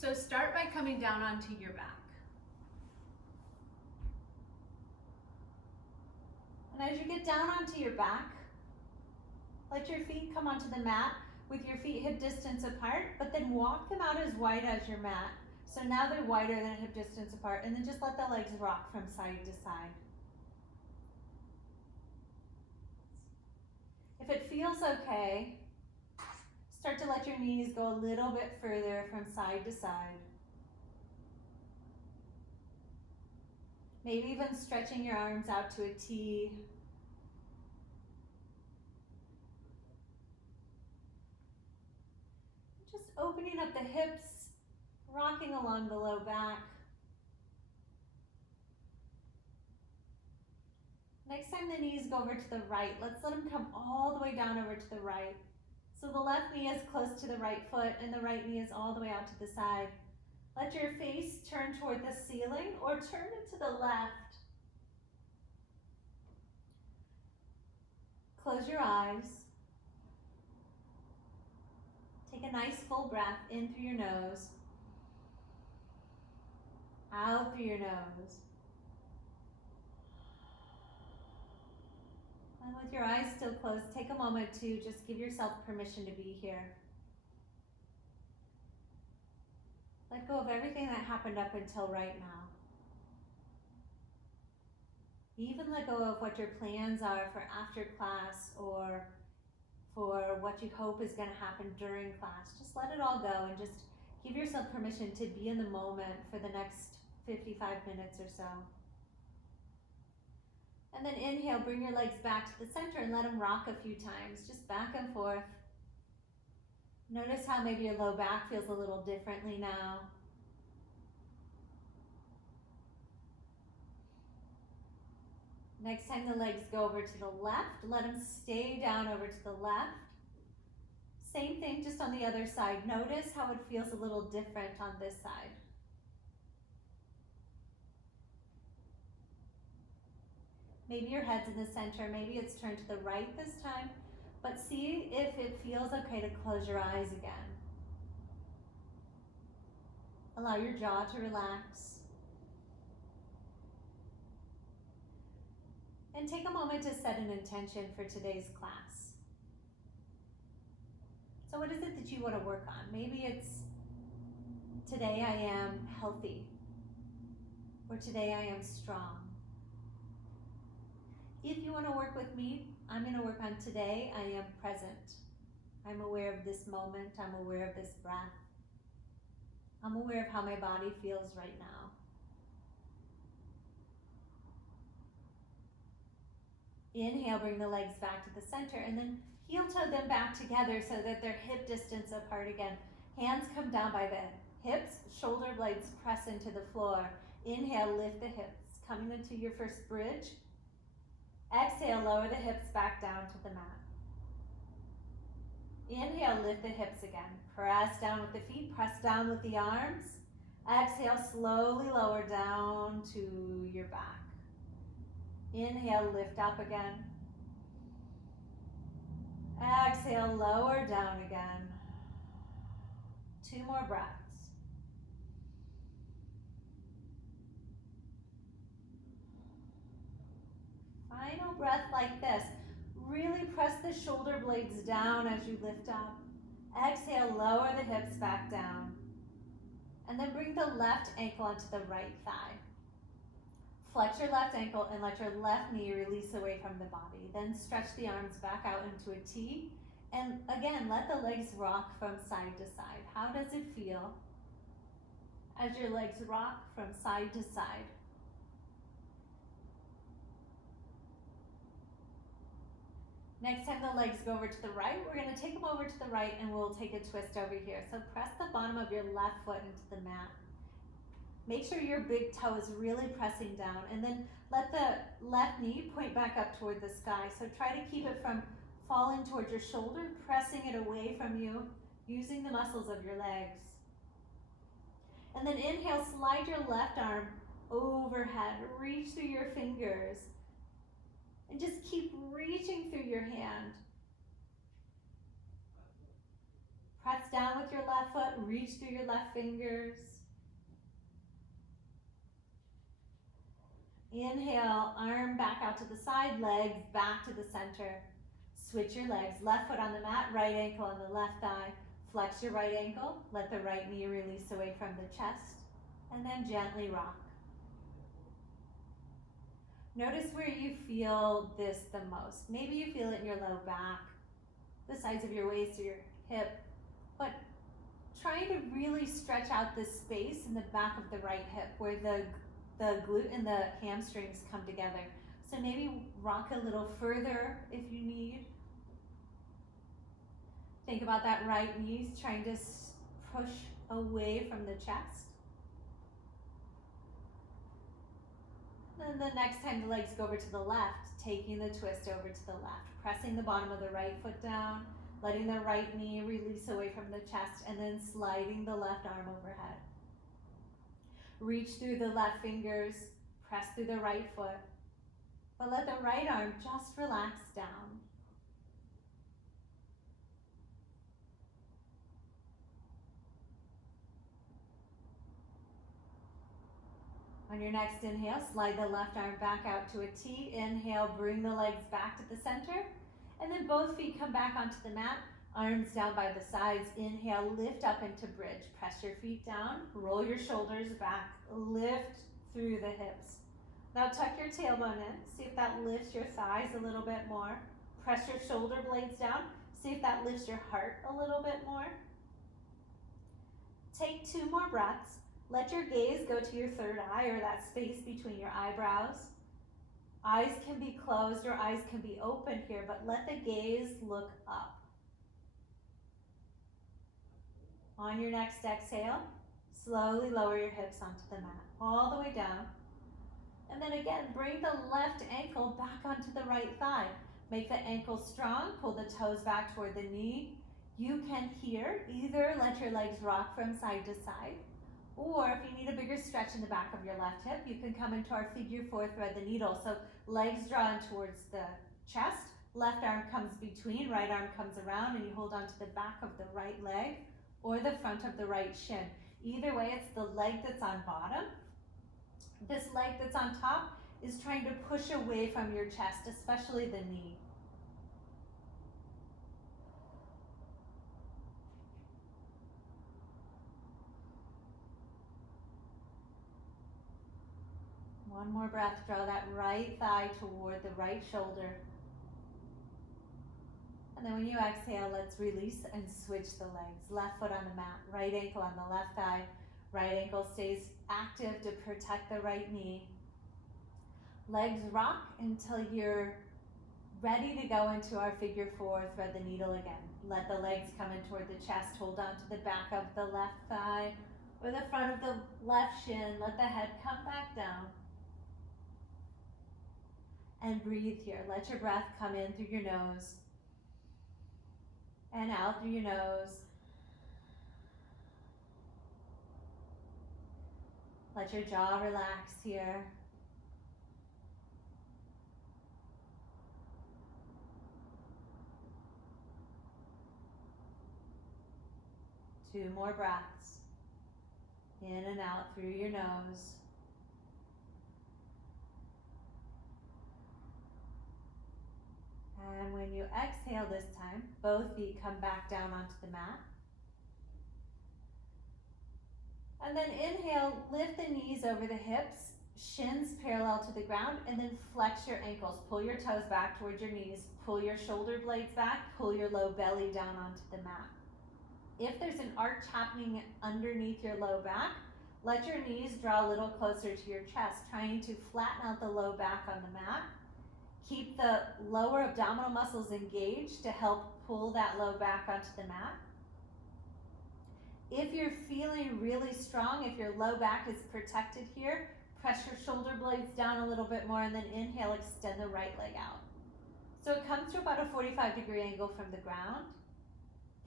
So start by coming down onto your back. And as you get down onto your back, let your feet come onto the mat with your feet hip distance apart, but then walk them out as wide as your mat. So now they're wider than hip distance apart, and then just let the legs rock from side to side. If it feels okay, start to let your knees go a little bit further from side to side. Maybe even stretching your arms out to a T. Just opening up the hips, rocking along the low back. Next time the knees go over to the right, let's let them come all the way down over to the right. So the left knee is close to the right foot and the right knee is all the way out to the side. Let your face turn toward the ceiling or turn it to the left. Close your eyes. Take a nice full breath in through your nose, out through your nose. And with your eyes still closed, take a moment to just give yourself permission to be here. Let go of everything that happened up until right now. Even let go of what your plans are for after class or for what you hope is going to happen during class. Just let it all go and just give yourself permission to be in the moment for the next 55 minutes or so. And then inhale, bring your legs back to the center and let them rock a few times, just back and forth. Notice how maybe your low back feels a little differently now. Next time the legs go over to the left, let them stay down over to the left. Same thing, just on the other side. Notice how it feels a little different on this side. Maybe your head's in the center, maybe it's turned to the right this time, but see if it feels okay to close your eyes again. Allow your jaw to relax. And take a moment to set an intention for today's class. So what is it that you want to work on? Maybe it's, today I am healthy, or today I am strong. If you want to work with me, I'm going to work on today I am present. I'm aware of this moment, I'm aware of this breath. I'm aware of how my body feels right now. Inhale, bring the legs back to the center and then heel toe them back together so that they're hip distance apart again. Hands come down by the hips, shoulder blades press into the floor. Inhale, lift the hips, coming into your first bridge. Exhale, lower the hips back down to the mat. Inhale, lift the hips again. Press down with the feet, press down with the arms. Exhale, slowly lower down to your back. Inhale, lift up again. Exhale, lower down again. 2 more breaths. Final breath like this. Really press the shoulder blades down as you lift up. Exhale, lower the hips back down. And then bring the left ankle onto the right thigh. Flex your left ankle and let your left knee release away from the body. Then stretch the arms back out into a T. And again, let the legs rock from side to side. How does it feel as your legs rock from side to side? Next time the legs go over to the right, we're going to take them over to the right and we'll take a twist over here. So press the bottom of your left foot into the mat. Make sure your big toe is really pressing down and then let the left knee point back up toward the sky. So try to keep it from falling towards your shoulder, pressing it away from you, using the muscles of your legs. And then inhale, slide your left arm overhead, reach through your fingers, and just keep reaching through your hand. Press down with your left foot, reach through your left fingers. Inhale, arm back out to the side, legs back to the center. Switch your legs, left foot on the mat, right ankle on the left thigh. Flex your right ankle, let the right knee release away from the chest, and then gently rock. Notice where you feel this the most. Maybe you feel it in your low back, the sides of your waist or your hip, but trying to really stretch out this space in the back of the right hip where the glute and the hamstrings come together. So maybe rock a little further if you need. Think about that right knee trying to push away from the chest. Then the next time the legs go over to the left, taking the twist over to the left, pressing the bottom of the right foot down, letting the right knee release away from the chest, and then sliding the left arm overhead. Reach through the left fingers, press through the right foot, but let the right arm just relax down. On your next inhale, slide the left arm back out to a T. Inhale, bring the legs back to the center, and then both feet come back onto the mat, arms down by the sides. Inhale, lift up into bridge. Press your feet down, roll your shoulders back, lift through the hips. Now tuck your tailbone in, see if that lifts your thighs a little bit more. Press your shoulder blades down, see if that lifts your heart a little bit more. Take 2 more breaths. Let your gaze go to your third eye, or that space between your eyebrows. Eyes can be closed or eyes can be open here, but let the gaze look up. On your next exhale, slowly lower your hips onto the mat, all the way down. And then again, bring the left ankle back onto the right thigh. Make the ankle strong, pull the toes back toward the knee. You can here either let your legs rock from side to side, or if you need a bigger stretch in the back of your left hip, you can come into our figure 4 thread the needle. So legs drawn towards the chest, left arm comes between, right arm comes around, and you hold on to the back of the right leg or the front of the right shin. Either way, it's the leg that's on bottom. This leg that's on top is trying to push away from your chest, especially the knee. One more breath, draw that right thigh toward the right shoulder. And then when you exhale, let's release and switch the legs. Left foot on the mat, right ankle on the left thigh. Right ankle stays active to protect the right knee. Legs rock until you're ready to go into our figure 4, thread the needle again. Let the legs come in toward the chest, hold on to the back of the left thigh or the front of the left shin. Let the head come back down. And breathe here. Let your breath come in through your nose and out through your nose. Let your jaw relax here. Two more breaths. In and out through your nose. And when you exhale this time, both feet come back down onto the mat. And then inhale, lift the knees over the hips, shins parallel to the ground, and then flex your ankles. Pull your toes back towards your knees, pull your shoulder blades back, pull your low belly down onto the mat. If there's an arch happening underneath your low back, let your knees draw a little closer to your chest, trying to flatten out the low back on the mat. Keep the lower abdominal muscles engaged to help pull that low back onto the mat. If you're feeling really strong, if your low back is protected here, press your shoulder blades down a little bit more and then inhale, extend the right leg out. So it comes to about a 45-degree angle from the ground.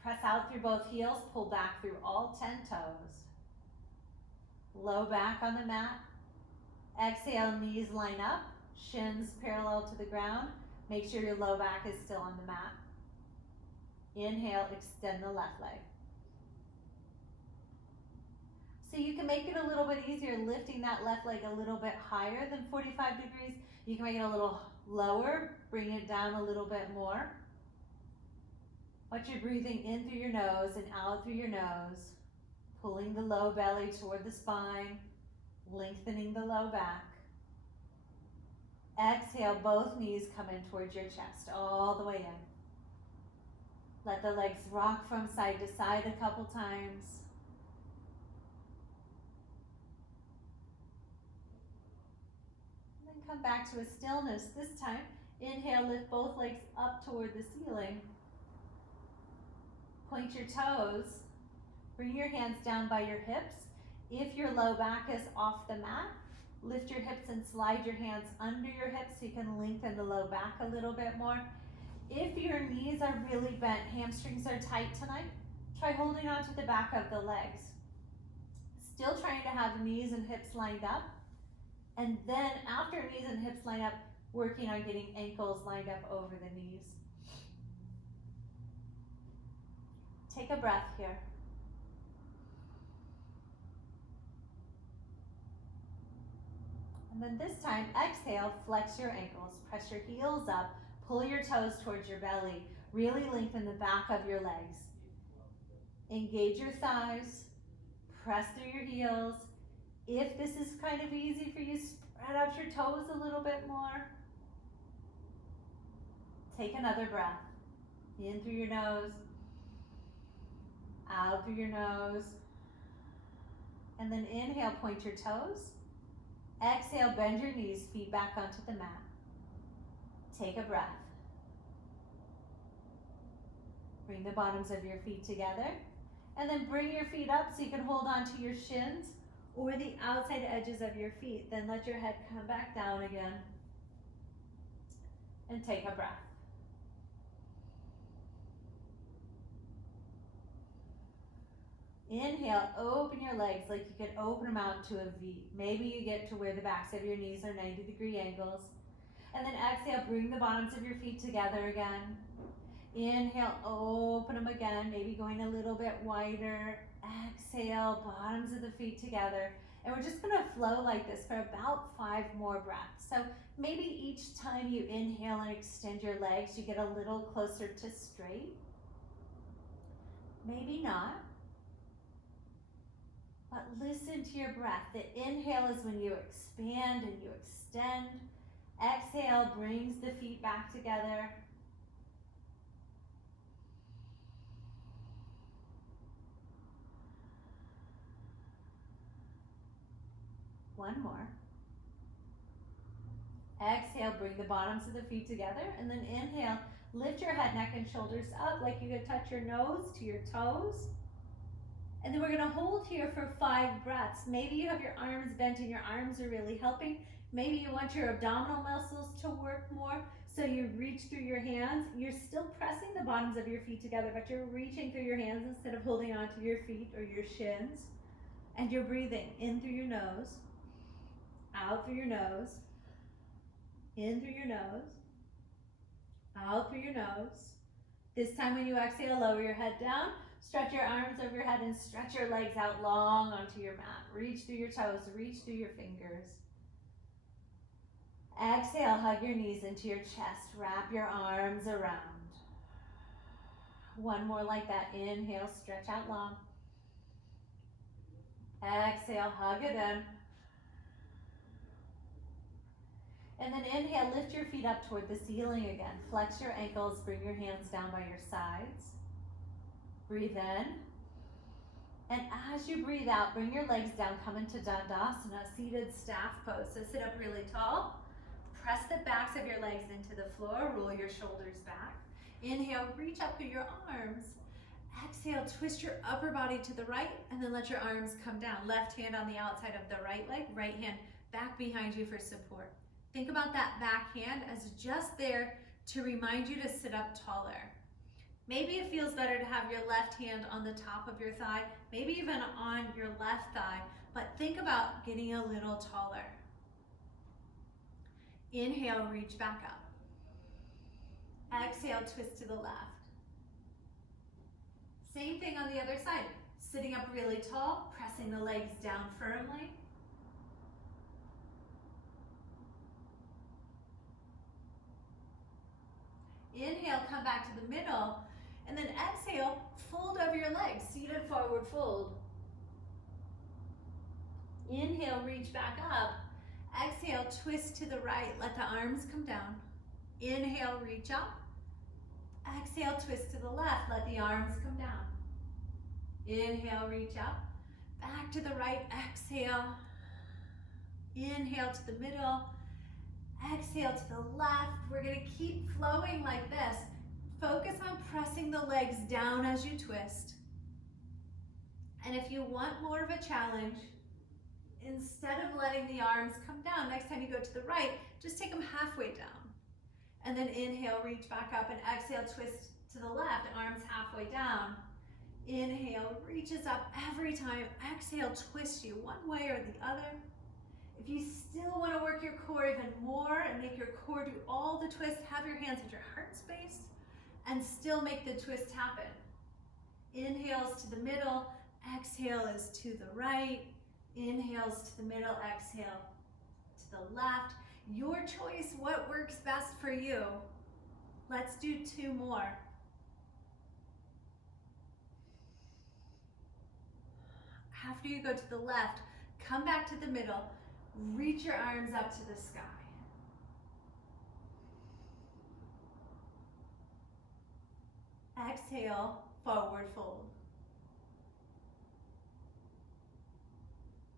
Press out through both heels, pull back through all 10 toes. Low back on the mat. Exhale, knees line up, shins parallel to the ground. Make sure your low back is still on the mat. Inhale, extend the left leg. So you can make it a little bit easier, lifting that left leg a little bit higher than 45 degrees. You can make it a little lower, bring it down a little bit more. Watch your breathing in through your nose and out through your nose, pulling the low belly toward the spine, lengthening the low back. Exhale, both knees come in towards your chest, all the way in. Let the legs rock from side to side a couple times. And then come back to a stillness. This time, inhale, lift both legs up toward the ceiling. Point your toes. Bring your hands down by your hips. If your low back is off the mat, lift your hips and slide your hands under your hips so you can lengthen the low back a little bit more. If your knees are really bent, hamstrings are tight tonight, try holding on to the back of the legs. Still trying to have knees and hips lined up. And then after knees and hips line up, working on getting ankles lined up over the knees. Take a breath here. And then this time, exhale, flex your ankles, press your heels up, pull your toes towards your belly, really lengthen the back of your legs. Engage your thighs, press through your heels. If this is kind of easy for you, spread out your toes a little bit more. Take another breath. In through your nose, out through your nose. And then inhale, point your toes. Exhale, bend your knees, feet back onto the mat. Take a breath. Bring the bottoms of your feet together. And then bring your feet up so you can hold on to your shins or the outside edges of your feet. Then let your head come back down again. And take a breath. Inhale, open your legs like you can open them out to a V. Maybe you get to where the backs of your knees are 90-degree angles. And then exhale, bring the bottoms of your feet together again. Inhale, open them again, maybe going a little bit wider. Exhale, bottoms of the feet together. And we're just gonna flow like this for about 5 more breaths. So maybe each time you inhale and extend your legs, you get a little closer to straight. Maybe not. But listen to your breath. The inhale is when you expand and you extend. Exhale brings the feet back together. One more. Exhale, bring the bottoms of the feet together. And then inhale, lift your head, neck, and shoulders up like you could touch your nose to your toes. And then we're gonna hold here for 5 breaths. Maybe you have your arms bent and your arms are really helping. Maybe you want your abdominal muscles to work more, so you reach through your hands. You're still pressing the bottoms of your feet together, but you're reaching through your hands instead of holding onto your feet or your shins. And you're breathing in through your nose, out through your nose, in through your nose, out through your nose. This time when you exhale, lower your head down. Stretch your arms over your head and stretch your legs out long onto your mat. Reach through your toes, reach through your fingers. Exhale, hug your knees into your chest. Wrap your arms around. One more like that. Inhale, stretch out long. Exhale, hug it in. And then inhale, lift your feet up toward the ceiling again. Flex your ankles, bring your hands down by your sides. Breathe in. And as you breathe out, bring your legs down, come into Dandasana, seated staff pose. So sit up really tall. Press the backs of your legs into the floor, roll your shoulders back. Inhale, reach up through your arms. Exhale, twist your upper body to the right, and then let your arms come down. Left hand on the outside of the right leg, right hand back behind you for support. Think about that back hand as just there to remind you to sit up taller. Maybe it feels better to have your left hand on the top of your thigh, maybe even on your left thigh, but think about getting a little taller. Inhale, reach back up. Exhale, twist to the left. Same thing on the other side. Sitting up really tall, pressing the legs down firmly. Inhale, come back to the middle, and then exhale, fold over your legs, seated forward fold. Inhale, reach back up. Exhale, twist to the right, let the arms come down. Inhale, reach up. Exhale, twist to the left, let the arms come down. Inhale, reach up. Back to the right, exhale. Inhale to the middle. Exhale to the left. We're gonna keep flowing like this. Focus on pressing the legs down as you twist. And if you want more of a challenge, instead of letting the arms come down, next time you go to the right, just take them halfway down. And then inhale, reach back up, and exhale, twist to the left, arms halfway down. Inhale, reaches up every time. Exhale, twist you one way or the other. If you still want to work your core even more and make your core do all the twists, have your hands at your heart space and still make the twist happen. Inhales to the middle, exhale is to the right. Inhales to the middle, exhale to the left. Your choice, what works best for you. Let's do 2 more. After you go to the left, come back to the middle, reach your arms up to the sky. Exhale, forward fold.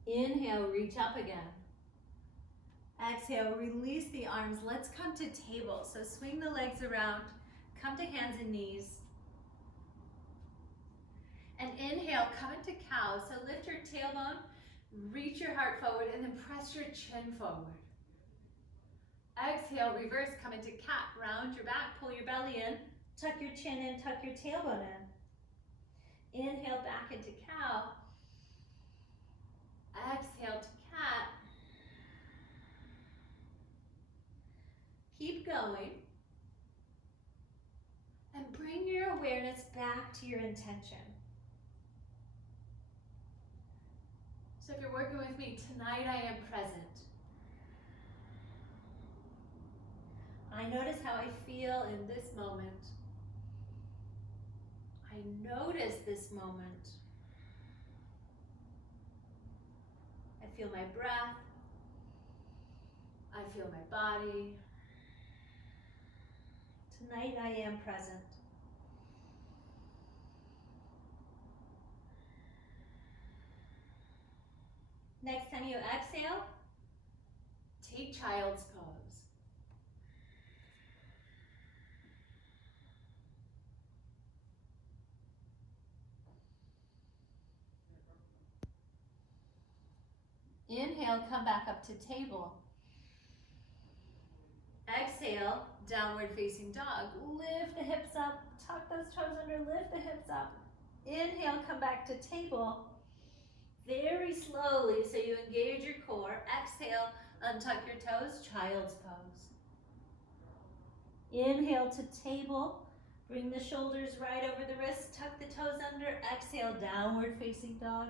Inhale, reach up again. Exhale, release the arms. Let's come to table. So swing the legs around, come to hands and knees. And inhale, come into cow. So lift your tailbone, reach your heart forward, and then press your chin forward. Exhale, reverse, come into cat. Round your back, pull your belly in, tuck your chin in, tuck your tailbone in. Inhale, back into cow. Exhale to cat. Keep going. And bring your awareness back to your intention. So if you're working with me, tonight I am present. I notice how I feel in this moment. I notice this moment. I feel my breath. I feel my body. Tonight I am present. Next time you exhale, take child's pose. Inhale, come back up to table. Exhale, downward facing dog. Lift the hips up, tuck those toes under, lift the hips up. Inhale, come back to table. Very slowly, so you engage your core. Exhale, untuck your toes, child's pose. Inhale to table. Bring the shoulders right over the wrists, tuck the toes under. Exhale, downward facing dog.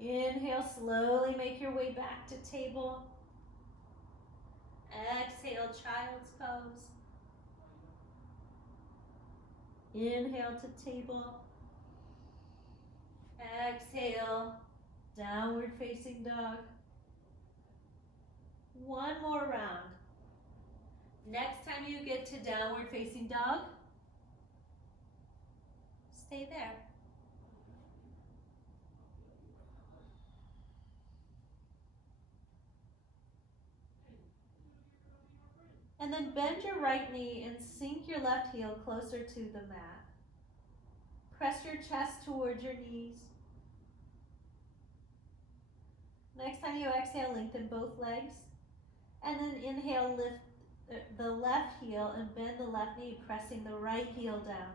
Inhale, slowly make your way back to table. Exhale, child's pose. Inhale to table. Exhale, downward facing dog. One more round. Next time you get to downward facing dog, stay there. And then bend your right knee and sink your left heel closer to the mat. Press your chest towards your knees. Next time you exhale, lengthen both legs. And then inhale, lift the left heel and bend the left knee, pressing the right heel down.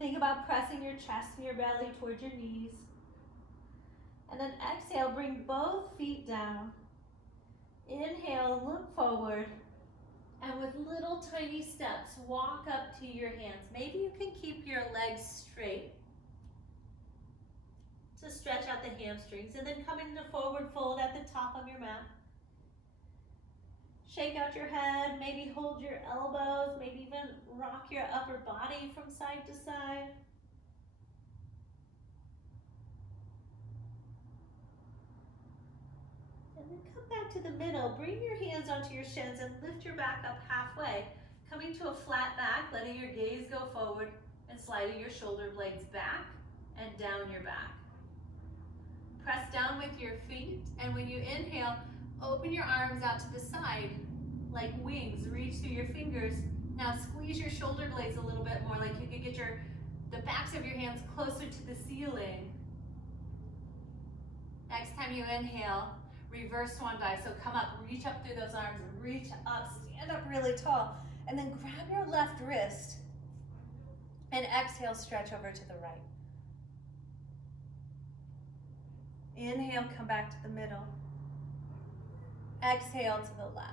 Think about pressing your chest and your belly towards your knees. And then exhale, bring both feet down. Inhale, look forward. And with little tiny steps, walk up to your hands. Maybe you can keep your legs straight. to stretch out the hamstrings, and then come into forward fold at the top of your mat. Shake out your head, maybe hold your elbows, maybe even rock your upper body from side to side. And then come back to the middle. Bring your hands onto your shins and lift your back up halfway. Coming to a flat back, letting your gaze go forward and sliding your shoulder blades back and down your back. Press down with your feet, and when you inhale, open your arms out to the side like wings. Reach through your fingers. Now squeeze your shoulder blades a little bit more, like you could get the backs of your hands closer to the ceiling. Next time you inhale, reverse swan dive. So come up, reach up through those arms, reach up, stand up really tall, and then grab your left wrist and exhale, stretch over to the right. Inhale, come back to the middle. Exhale to the left.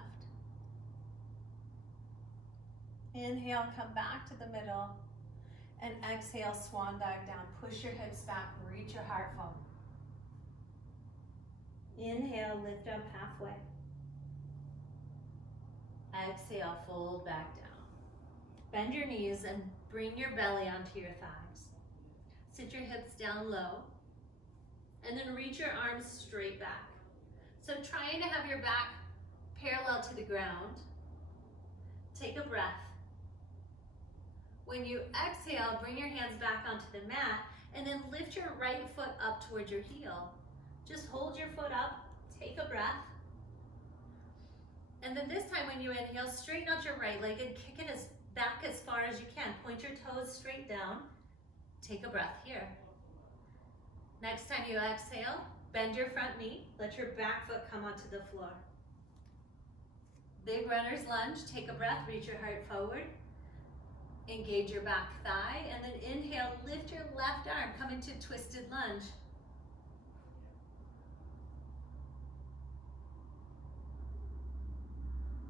Inhale, come back to the middle. And exhale, swan dive down. Push your hips back, reach your heart forward. Inhale, lift up halfway. Exhale, fold back down. Bend your knees and bring your belly onto your thighs. Sit your hips down low. And then reach your arms straight back. So trying to have your back parallel to the ground. Take a breath. When you exhale, bring your hands back onto the mat and then lift your right foot up towards your heel. Just hold your foot up, take a breath. And then this time when you inhale, straighten out your right leg and kick it back as far as you can. Point your toes straight down. Take a breath here. Next time you exhale, bend your front knee. Let your back foot come onto the floor. Big runner's lunge. Take a breath, reach your heart forward. Engage your back thigh, and then inhale, lift your left arm, come into twisted lunge.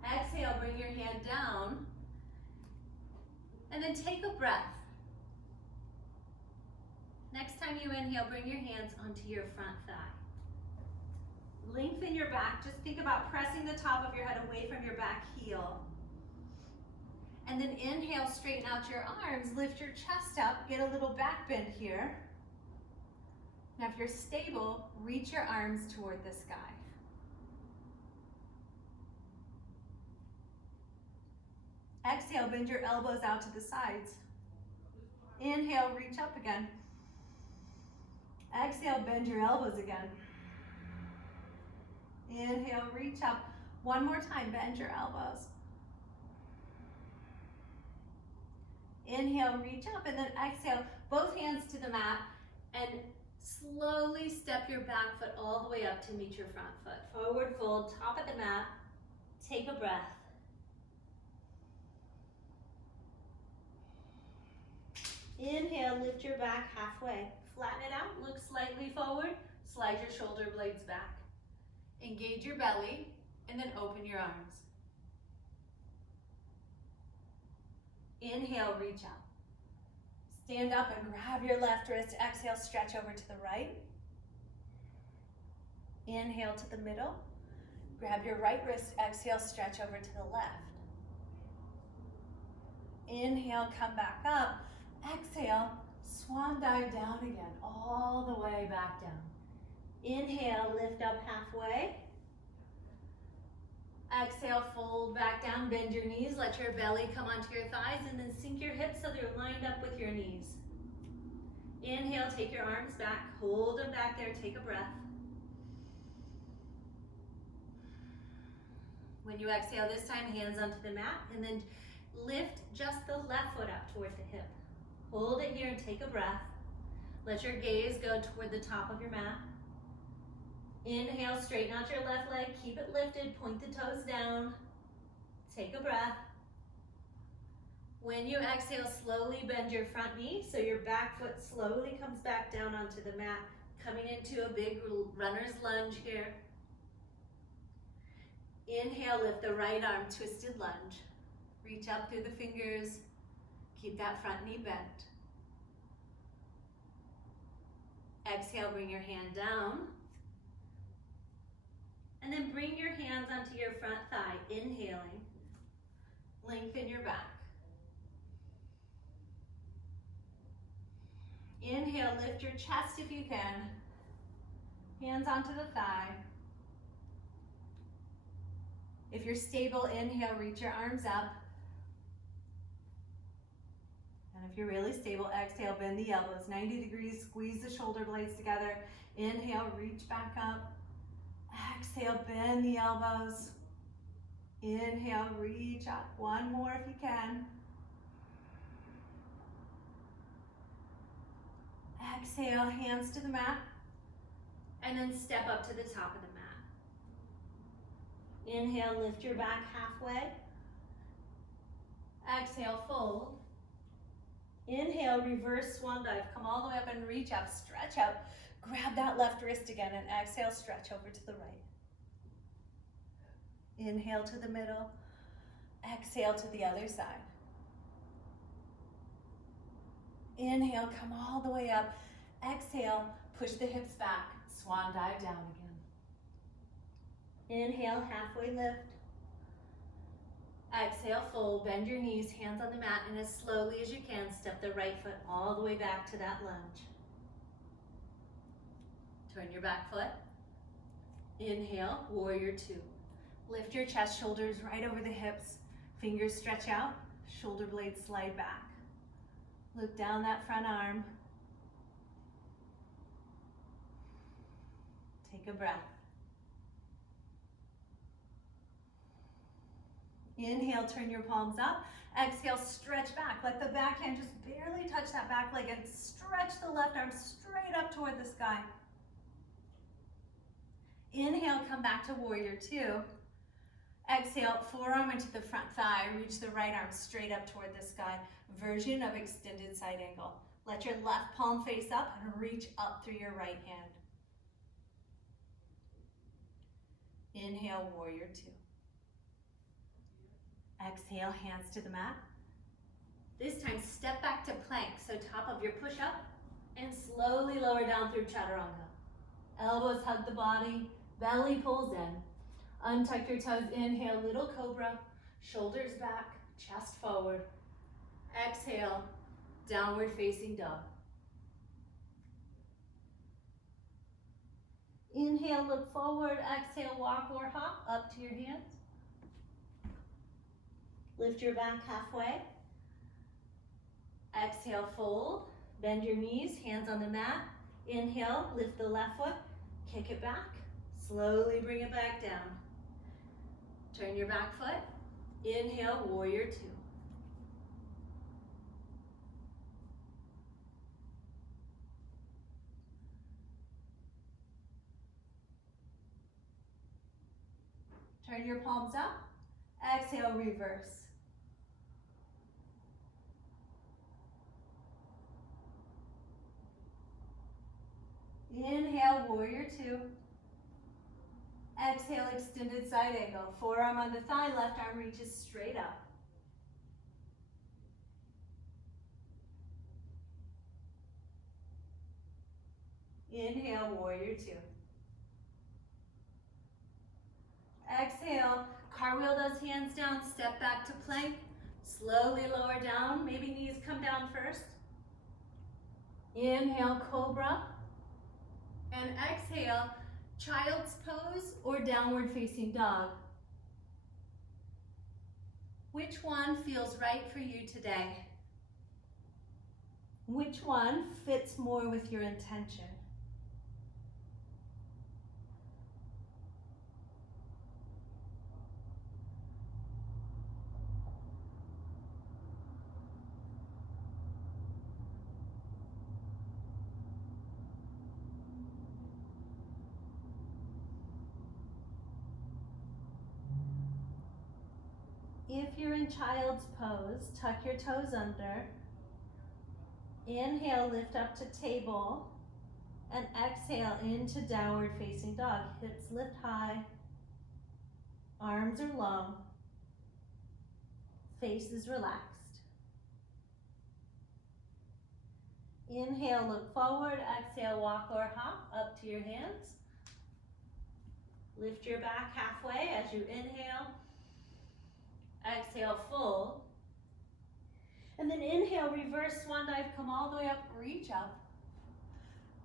Exhale, bring your hand down, and then take a breath. Next time you inhale, bring your hands onto your front thigh. Lengthen your back. Just think about pressing the top of your head away from your back heel. And then inhale, straighten out your arms, lift your chest up, get a little back bend here. Now if you're stable, reach your arms toward the sky. Exhale, bend your elbows out to the sides. Inhale, reach up again. Exhale, bend your elbows again. Inhale, reach up. One more time, bend your elbows. Inhale, reach up, and then exhale, both hands to the mat, and slowly step your back foot all the way up to meet your front foot. Forward fold, top of the mat, take a breath. Inhale, lift your back halfway. Flatten it out, look slightly forward, slide your shoulder blades back. Engage your belly, and then open your arms. Inhale, reach up. Stand up and grab your left wrist. Exhale, stretch over to the right. Inhale to the middle. Grab your right wrist. Exhale, stretch over to the left. Inhale, come back up. Exhale, swan dive down again, all the way back down. Inhale, lift up halfway. Exhale, fold back down, bend your knees, let your belly come onto your thighs, and then sink your hips so they're lined up with your knees. Inhale, take your arms back, hold them back there, take a breath. When you exhale this time, hands onto the mat, and then lift just the left foot up toward the hip. Hold it here and take a breath. Let your gaze go toward the top of your mat. Inhale, straighten out your left leg, keep it lifted, point the toes down. Take a breath. When you exhale, slowly bend your front knee so your back foot slowly comes back down onto the mat, coming into a big runner's lunge here. Inhale, lift the right arm, twisted lunge. Reach up through the fingers, keep that front knee bent. Exhale, bring your hand down. And then bring your hands onto your front thigh, inhaling. Lengthen your back. Inhale, lift your chest if you can. Hands onto the thigh. If you're stable, inhale, reach your arms up. And if you're really stable, exhale, bend the elbows 90 degrees, squeeze the shoulder blades together. Inhale, reach back up. Exhale, bend the elbows. Inhale, reach up. One more if you can. Exhale, hands to the mat. And then step up to the top of the mat. Inhale, lift your back halfway. Exhale, fold. Inhale, reverse swan dive. Come all the way up and reach up, stretch out. Grab that left wrist again and exhale, stretch over to the right. Inhale to the middle. Exhale to the other side. Inhale, come all the way up. Exhale, push the hips back. Swan dive down again. Inhale, halfway lift. Exhale, fold, bend your knees, hands on the mat, and as slowly as you can, step the right foot all the way back to that lunge. Turn your back foot. Inhale, warrior two. Lift your chest, shoulders right over the hips. Fingers stretch out, shoulder blades slide back. Look down that front arm. Take a breath. Inhale, turn your palms up. Exhale, stretch back. Let the back hand just barely touch that back leg and stretch the left arm straight up toward the sky. Inhale, come back to warrior two. Exhale, forearm into the front thigh. Reach the right arm straight up toward the sky. Version of extended side angle. Let your left palm face up and reach up through your right hand. Inhale, warrior two. Exhale, hands to the mat. This time, step back to plank. So top of your push-up and slowly lower down through chaturanga. Elbows hug the body, belly pulls in. Untuck your toes, inhale, little cobra, shoulders back, chest forward. Exhale, downward facing dog. Inhale, look forward, exhale, walk or hop up to your hands. Lift your back halfway. Exhale, fold, bend your knees, hands on the mat. Inhale, lift the left foot, kick it back, slowly bring it back down. Turn your back foot. Inhale, warrior two. Turn your palms up. Exhale, reverse. Inhale, warrior two. Exhale, extended side angle. Forearm on the thigh, left arm reaches straight up. Inhale, warrior two. Exhale, cartwheel those hands down, step back to plank. Slowly lower down, maybe knees come down first. Inhale, cobra. And exhale, child's pose or downward facing dog. Which one feels right for you today? Which one fits more with your intention? If you're in child's pose, tuck your toes under. Inhale, lift up to table. And exhale into downward facing dog. Hips lift high. Arms are long. Face is relaxed. Inhale, look forward. Exhale, walk or hop up to your hands. Lift your back halfway as you inhale. Exhale, fold. And then inhale, reverse swan dive, come all the way up, reach up.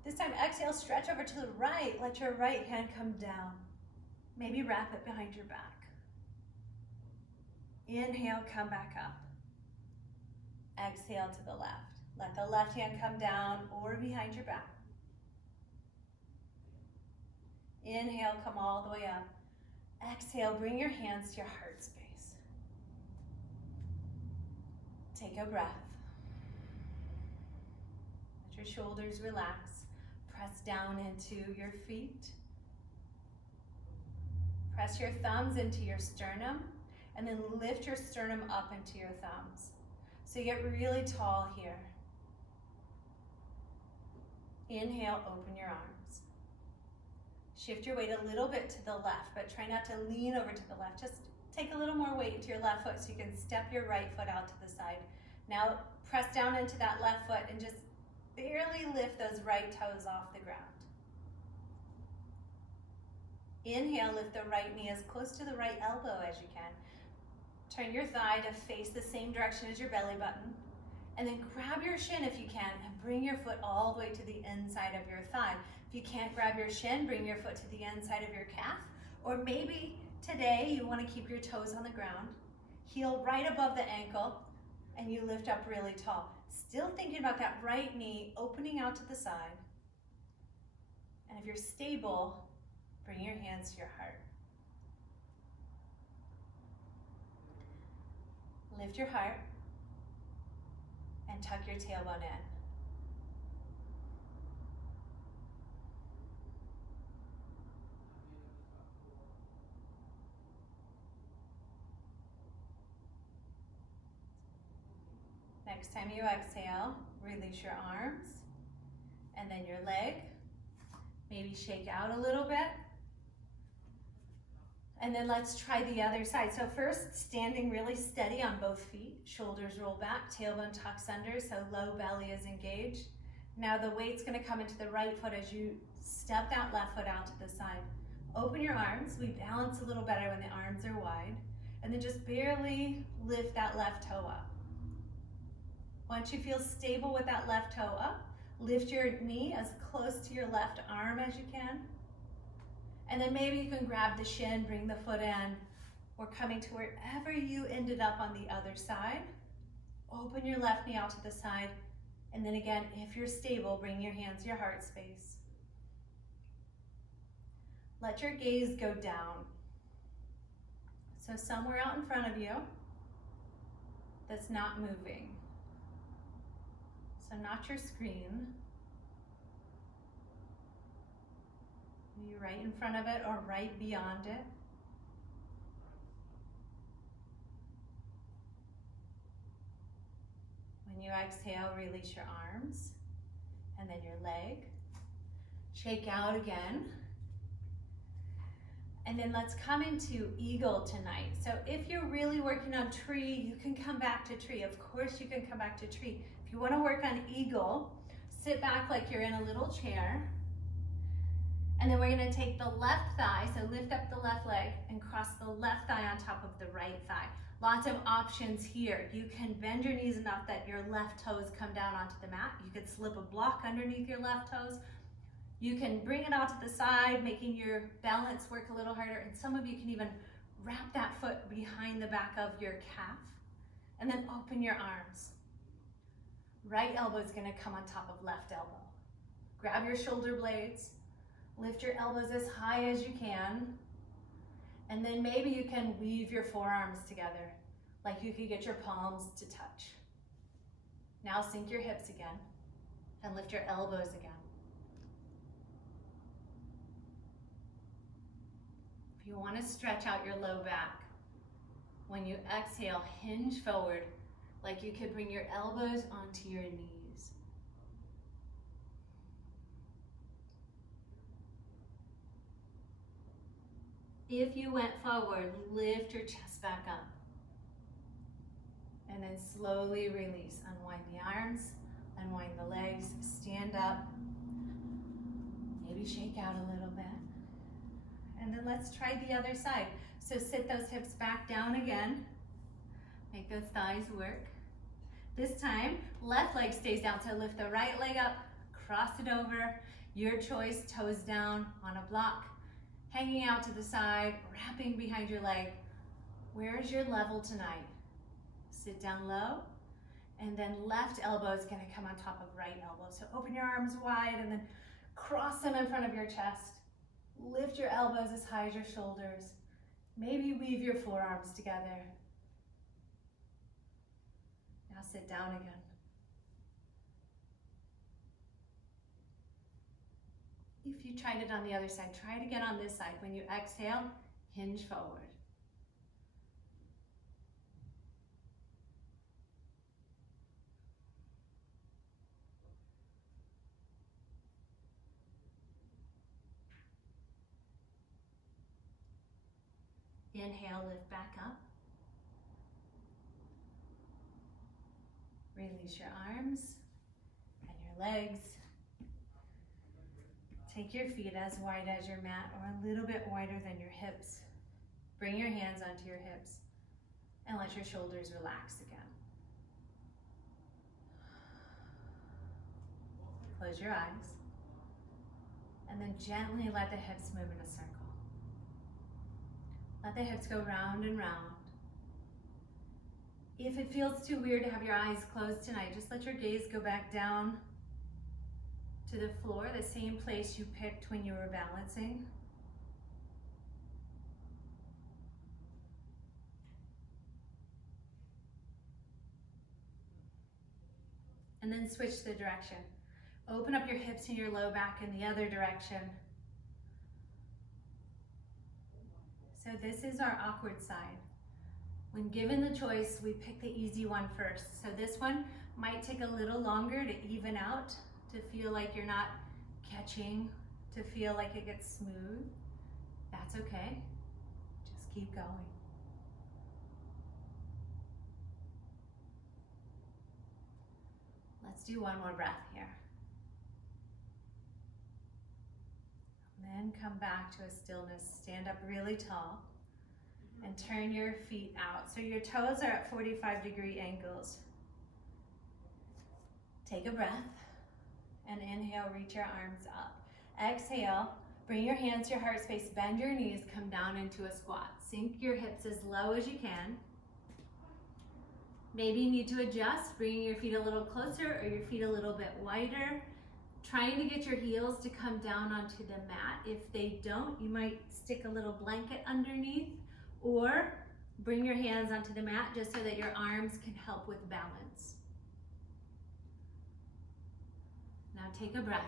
This time, exhale, stretch over to the right. Let your right hand come down. Maybe wrap it behind your back. Inhale, come back up. Exhale to the left. Let the left hand come down or behind your back. Inhale, come all the way up. Exhale, bring your hands to your heart space. Take a breath. Let your shoulders relax. Press down into your feet. Press your thumbs into your sternum and then lift your sternum up into your thumbs. So you get really tall here. Inhale, open your arms. Shift your weight a little bit to the left, but try not to lean over to the left. Just take a little more weight into your left foot so you can step your right foot out to the side. Now press down into that left foot and just barely lift those right toes off the ground. Inhale, lift the right knee as close to the right elbow as you can. Turn your thigh to face the same direction as your belly button. And then grab your shin if you can and bring your foot all the way to the inside of your thigh. If you can't grab your shin, bring your foot to the inside of your calf. Or maybe today you want to keep your toes on the ground, heel right above the ankle, and you lift up really tall. Still thinking about that right knee opening out to the side. And if you're stable, bring your hands to your heart. Lift your heart and tuck your tailbone in. Next time you exhale, release your arms and then your leg. Maybe shake out a little bit. And then let's try the other side. So first, standing really steady on both feet. Shoulders roll back, tailbone tucks under, so low belly is engaged. Now the weight's gonna come into the right foot as you step that left foot out to the side. Open your arms. We balance a little better when the arms are wide. And then just barely lift that left toe up. Once you feel stable with that left toe up, lift your knee as close to your left arm as you can. And then maybe you can grab the shin, bring the foot in, or coming to wherever you ended up on the other side. Open your left knee out to the side. And then again, if you're stable, bring your hands to your heart space. Let your gaze go down. So somewhere out in front of you that's not moving. So not your screen. Maybe right in front of it or right beyond it. When you exhale, release your arms and then your leg. Shake out again. And then let's come into eagle tonight. So if you're really working on tree, you can come back to tree. Of course you can come back to tree. If you want to work on eagle, sit back like you're in a little chair. And then we're going to take the left thigh, so lift up the left leg and cross the left thigh on top of the right thigh. Lots of options here. You can bend your knees enough that your left toes come down onto the mat. You could slip a block underneath your left toes. You can bring it out to the side, making your balance work a little harder. And some of you can even wrap that foot behind the back of your calf. And then open your arms. Right elbow is going to come on top of left elbow. Grab your shoulder blades. Lift your elbows as high as you can. And then maybe you can weave your forearms together, like you could get your palms to touch. Now sink your hips again and lift your elbows again. If you want to stretch out your low back, when you exhale, hinge forward, like you could bring your elbows onto your knees. If you went forward, lift your chest back up. And then slowly release. Unwind the arms. Unwind the legs, stand up, maybe shake out a little bit. And then let's try the other side. So sit those hips back down again. Make those thighs work. This time, left leg stays down, so lift the right leg up, cross it over. Your choice, toes down on a block, hanging out to the side, wrapping behind your leg. Where's your level tonight? Sit down low, and then left elbow is gonna come on top of right elbow. So open your arms wide and then cross them in front of your chest. Lift your elbows as high as your shoulders. Maybe weave your forearms together. Now sit down again. If you tried it on the other side, try it again on this side. When you exhale, hinge forward. Inhale, lift back up. Release your arms and your legs. Take your feet as wide as your mat or a little bit wider than your hips. Bring your hands onto your hips and let your shoulders relax again. Close your eyes and then gently let the hips move in a circle. Let the hips go round and round. If it feels too weird to have your eyes closed tonight, just let your gaze go back down to the floor, the same place you picked when you were balancing. And then switch the direction. Open up your hips and your low back in the other direction. So this is our awkward side. When given the choice, we pick the easy one first. So this one might take a little longer to even out, to feel like you're not catching, to feel like it gets smooth. That's okay. Just keep going. Let's do one more breath here. And then come back to a stillness. Stand up really tall and turn your feet out. So your toes are at 45-degree angles. Take a breath and inhale, reach your arms up. Exhale, bring your hands to your heart space, bend your knees, come down into a squat. Sink your hips as low as you can. Maybe you need to adjust, bringing your feet a little closer or your feet a little bit wider. Trying to get your heels to come down onto the mat. If they don't, you might stick a little blanket underneath or bring your hands onto the mat just so that your arms can help with balance. Now take a breath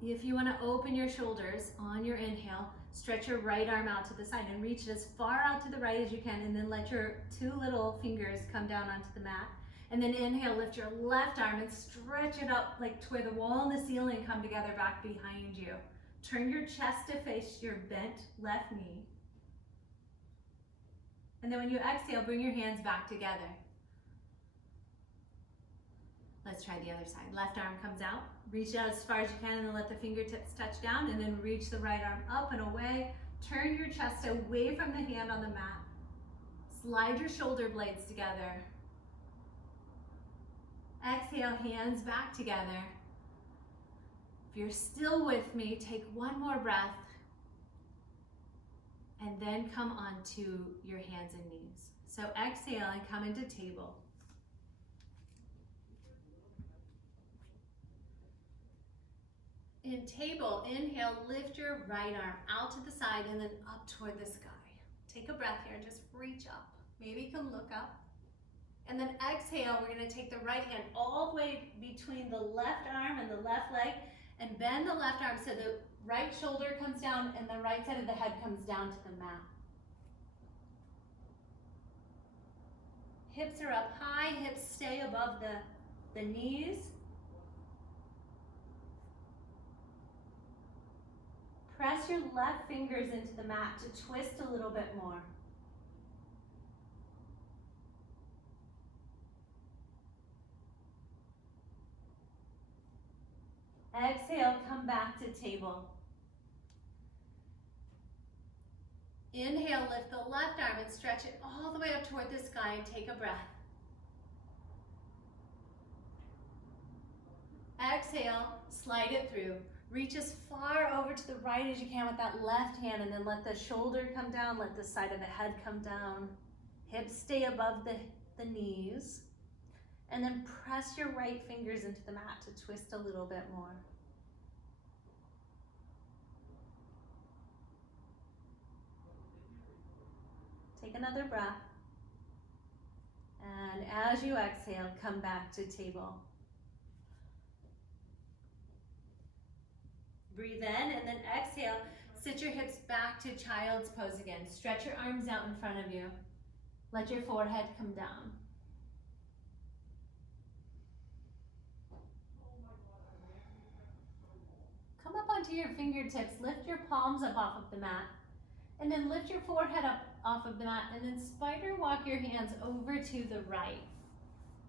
here. If you want to open your shoulders on your inhale, stretch your right arm out to the side and reach it as far out to the right as you can, and then let your two little fingers come down onto the mat. And then inhale, lift your left arm and stretch it up like to where the wall and the ceiling come together back behind you. Turn your chest to face your bent left knee. And then when you exhale, bring your hands back together. Let's try the other side. Left arm comes out, reach it out as far as you can, and then let the fingertips touch down, and then reach the right arm up and away. Turn your chest away from the hand on the mat. Slide your shoulder blades together. Exhale, hands back together. If you're still with me, take one more breath and then come onto your hands and knees. So exhale and come into table. In table, inhale, lift your right arm out to the side and then up toward the sky. Take a breath here and just reach up. Maybe you can look up. And then exhale, we're gonna take the right hand all the way between the left arm and the left leg and bend the left arm so the right shoulder comes down and the right side of the head comes down to the mat. Hips are up high, hips stay above the knees. Press your left fingers into the mat to twist a little bit more. Exhale, come back to table. Inhale, lift the left arm and stretch it all the way up toward the sky and take a breath. Exhale, slide it through. Reach as far over to the right as you can with that left hand, and then let the shoulder come down, let the side of the head come down. Hips stay above the knees. And then press your right fingers into the mat to twist a little bit more. Take another breath. And as you exhale, come back to table. Breathe in and then exhale. Sit your hips back to child's pose again. Stretch your arms out in front of you. Let your forehead come down. Come up onto your fingertips. Lift your palms up off of the mat. And then lift your forehead up off of the mat. And then spider walk your hands over to the right.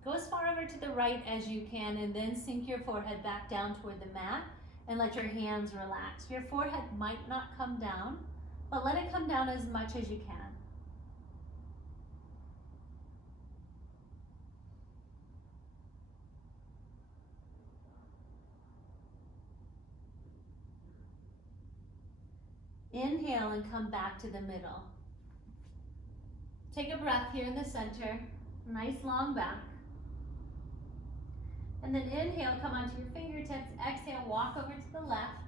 Go as far over to the right as you can, and then sink your forehead back down toward the mat. And let your hands relax. Your forehead might not come down, but let it come down as much as you can. Inhale and come back to the middle. Take a breath here in the center. Nice long back. And then inhale, come onto your fingertips. Exhale, walk over to the left.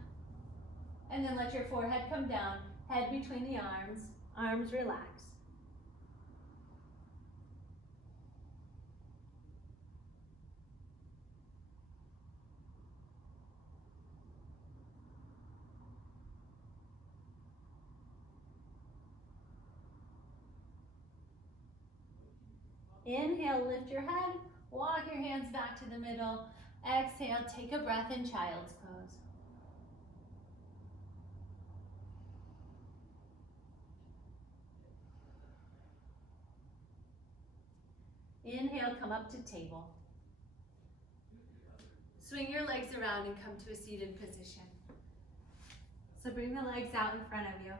And then let your forehead come down. Head between the arms. Arms relax. Inhale, lift your head. Walk your hands back to the middle. Exhale, take a breath in child's pose. Inhale, come up to table. Swing your legs around and come to a seated position. So bring the legs out in front of you.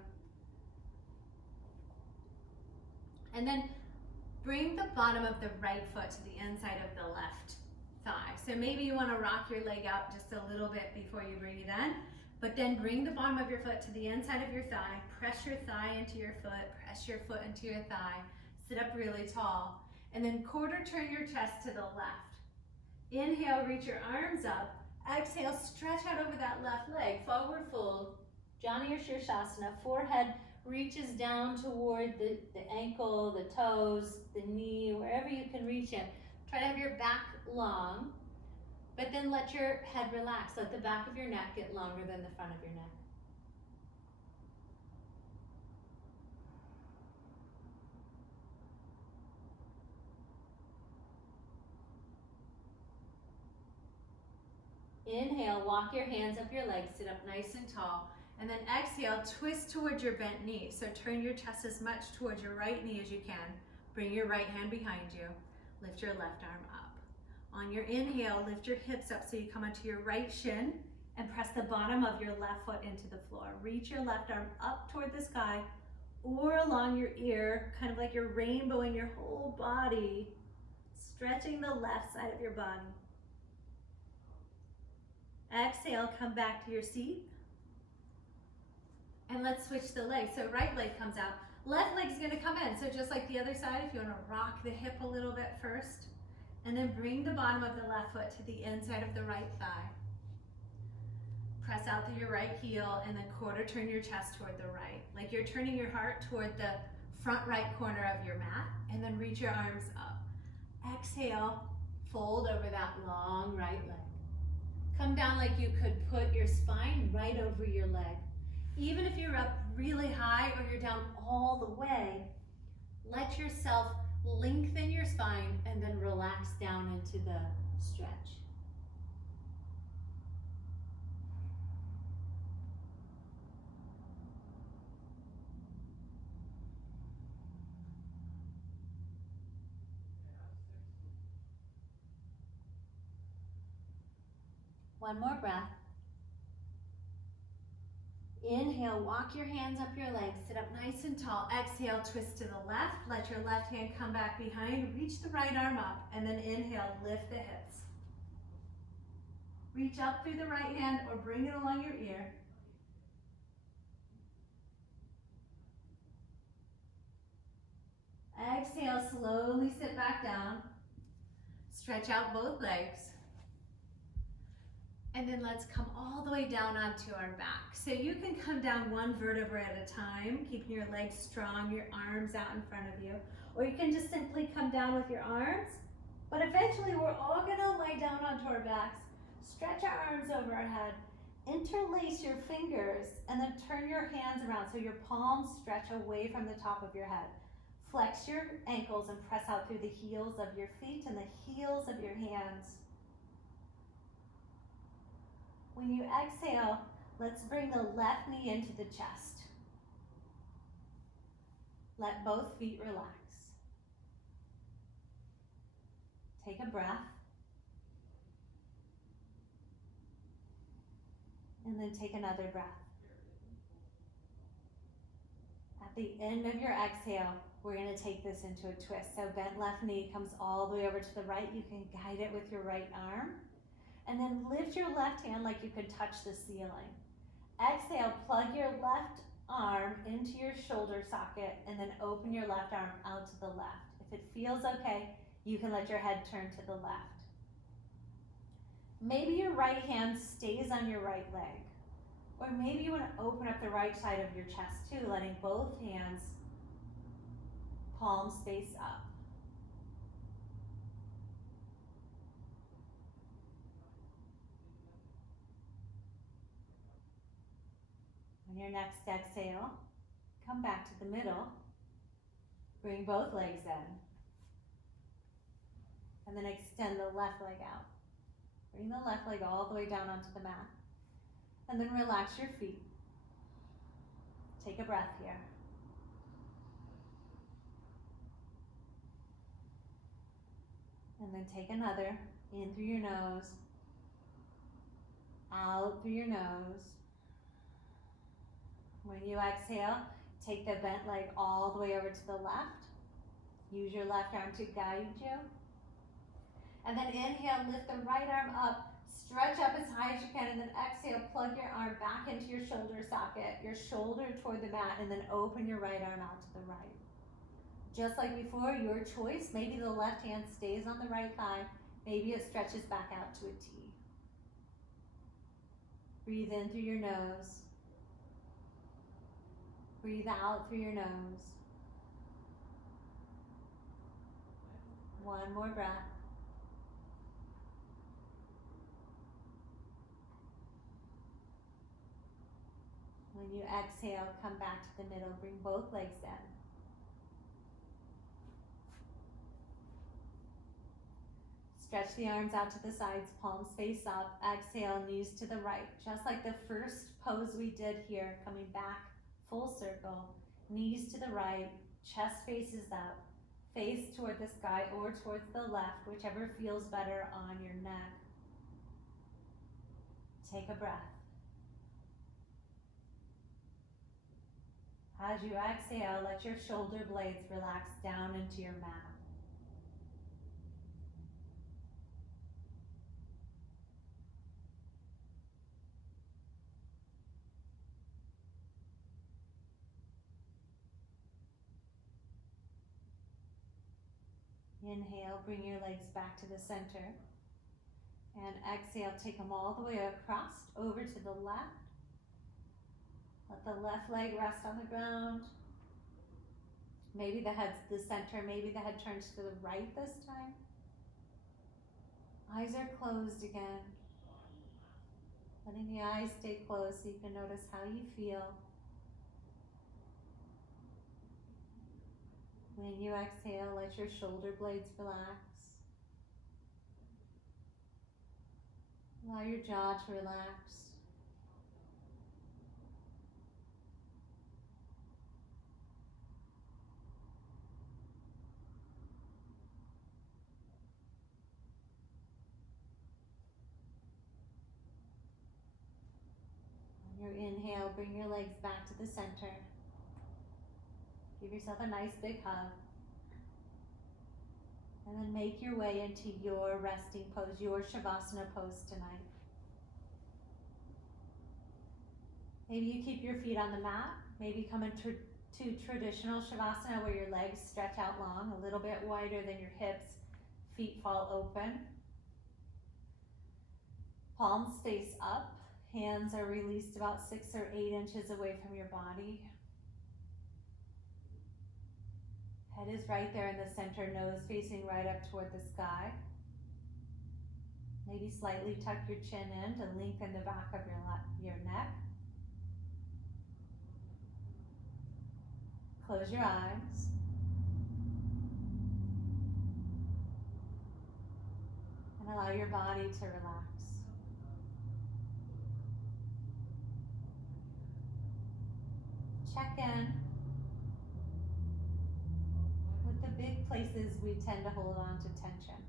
And then bring the bottom of the right foot to the inside of the left thigh. So maybe you want to rock your leg out just a little bit before you bring it in, but then bring the bottom of your foot to the inside of your thigh, press your thigh into your foot, press your foot into your thigh, sit up really tall, and then quarter turn your chest to the left. Inhale, reach your arms up. Exhale, stretch out over that left leg, forward fold, Jani or Shirshasana, forehead reaches down toward the ankle, the toes, the knee, wherever you can reach it. Try to have your back long, but then let your head relax. Let the back of your neck get longer than the front of your neck. Inhale, walk your hands up your legs, sit up nice and tall. And then exhale, twist towards your bent knee. So turn your chest as much towards your right knee as you can. Bring your right hand behind you. Lift your left arm up. On your inhale, lift your hips up so you come onto your right shin and press the bottom of your left foot into the floor. Reach your left arm up toward the sky or along your ear, kind of like you're rainbowing your whole body, stretching the left side of your body. Exhale, come back to your seat. And let's switch the legs. So right leg comes out. Left leg's gonna come in. So just like the other side, if you wanna rock the hip a little bit first, and then bring the bottom of the left foot to the inside of the right thigh. Press out through your right heel and then quarter turn your chest toward the right. Like you're turning your heart toward the front right corner of your mat, and then reach your arms up. Exhale, fold over that long right leg. Come down like you could put your spine right over your leg. Even if you're up really high or you're down all the way, let yourself lengthen your spine and then relax down into the stretch. One more breath. Inhale, walk your hands up your legs, sit up nice and tall. Exhale, twist to the left. Let your left hand come back behind. Reach the right arm up, and then inhale, lift the hips. Reach up through the right hand or bring it along your ear. Exhale, slowly sit back down. Stretch out both legs. And then let's come all the way down onto our back. So you can come down one vertebra at a time, keeping your legs strong, your arms out in front of you. Or you can just simply come down with your arms. But eventually we're all gonna lay down onto our backs. Stretch our arms over our head. Interlace your fingers and then turn your hands around so your palms stretch away from the top of your head. Flex your ankles and press out through the heels of your feet and the heels of your hands. When you exhale, let's bring the left knee into the chest. Let both feet relax. Take a breath. And then take another breath. At the end of your exhale, we're going to take this into a twist. So bent left knee comes all the way over to the right. You can guide it with your right arm. And then lift your left hand like you could touch the ceiling. Exhale, plug your left arm into your shoulder socket and then open your left arm out to the left. If it feels okay, you can let your head turn to the left. Maybe your right hand stays on your right leg. Or maybe you want to open up the right side of your chest too, letting both hands palms face up. On your next exhale, come back to the middle. Bring both legs in. And then extend the left leg out. Bring the left leg all the way down onto the mat. And then relax your feet. Take a breath here. And then take another, in through your nose, out through your nose. When you exhale, take the bent leg all the way over to the left. Use your left arm to guide you. And then inhale, lift the right arm up, stretch up as high as you can, and then exhale, plug your arm back into your shoulder socket, your shoulder toward the mat, and then open your right arm out to the right. Just like before, your choice. Maybe the left hand stays on the right thigh, maybe it stretches back out to a T. Breathe in through your nose. Breathe out through your nose. One more breath. When you exhale, come back to the middle. Bring both legs in. Stretch the arms out to the sides, palms face up. Exhale, knees to the right. Just like the first pose we did here, coming back, full circle. Knees to the right, chest faces up. Face toward the sky or towards the left, whichever feels better on your neck. Take a breath. As you exhale, let your shoulder blades relax down into your mat. Inhale, bring your legs back to the center. And exhale, take them all the way across, over to the left. Let the left leg rest on the ground. Maybe the head's the center, maybe the head turns to the right this time. Eyes are closed again. Letting the eyes stay closed so you can notice how you feel. When you exhale, let your shoulder blades relax. Allow your jaw to relax. On your inhale, inhale, bring your legs back to the center. Give yourself a nice big hug. And then make your way into your resting pose, your Shavasana pose tonight. Maybe you keep your feet on the mat. Maybe come into traditional Shavasana where your legs stretch out long, a little bit wider than your hips. Feet fall open. Palms face up. Hands are released about 6 or 8 inches away from your body. Head is right there in the center, nose facing right up toward the sky. Maybe slightly tuck your chin in to lengthen the back of your neck. Close your eyes. And allow your body to relax. Check in with the big places we tend to hold on to tension.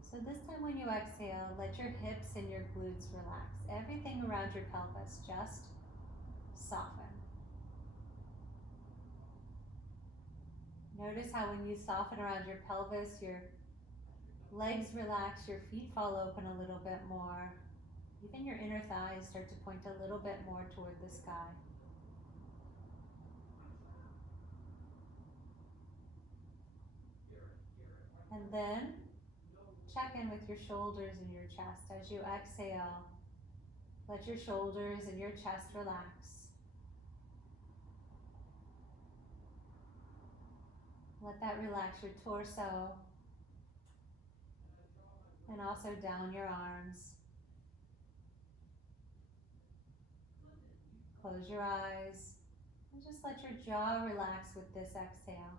So this time when you exhale, let your hips and your glutes relax. Everything around your pelvis just soften. Notice how when you soften around your pelvis, your legs relax, your feet fall open a little bit more. Even your inner thighs start to point a little bit more toward the sky. And then check in with your shoulders and your chest. As you exhale, let your shoulders and your chest relax. Let that relax your torso and also down your arms. Close your eyes and just let your jaw relax with this exhale.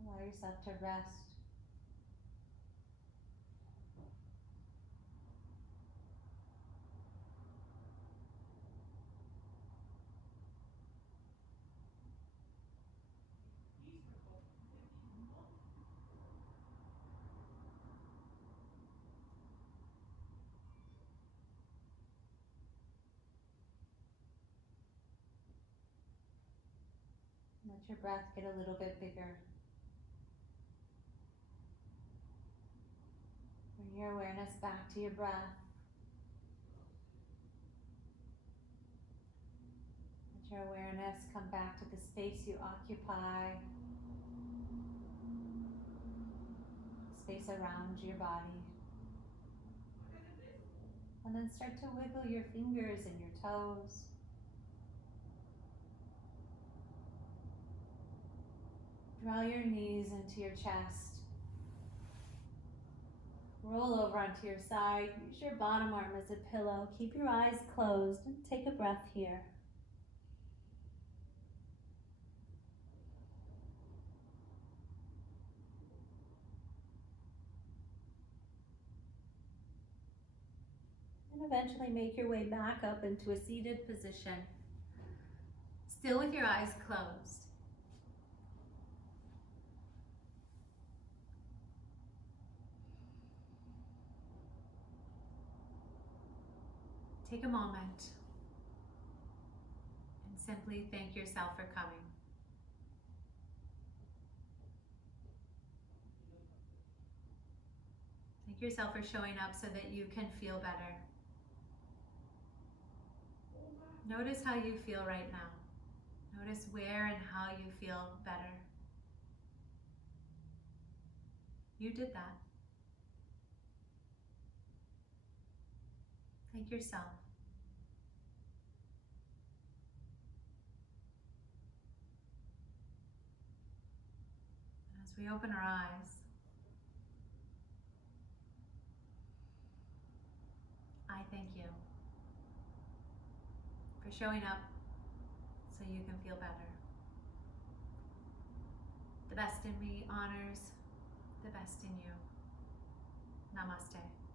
Allow yourself to rest. Let your breath get a little bit bigger. Bring your awareness back to your breath. Let your awareness come back to the space you occupy, space around your body. And then start to wiggle your fingers and your toes. Draw your knees into your chest. Roll over onto your side. Use your bottom arm as a pillow. Keep your eyes closed and take a breath here. And eventually make your way back up into a seated position, still with your eyes closed. Take a moment and simply thank yourself for coming. Thank yourself for showing up so that you can feel better. Notice how you feel right now. Notice where and how you feel better. You did that. Thank yourself. As we open our eyes, I thank you for showing up so you can feel better. The best in me honors the best in you. Namaste.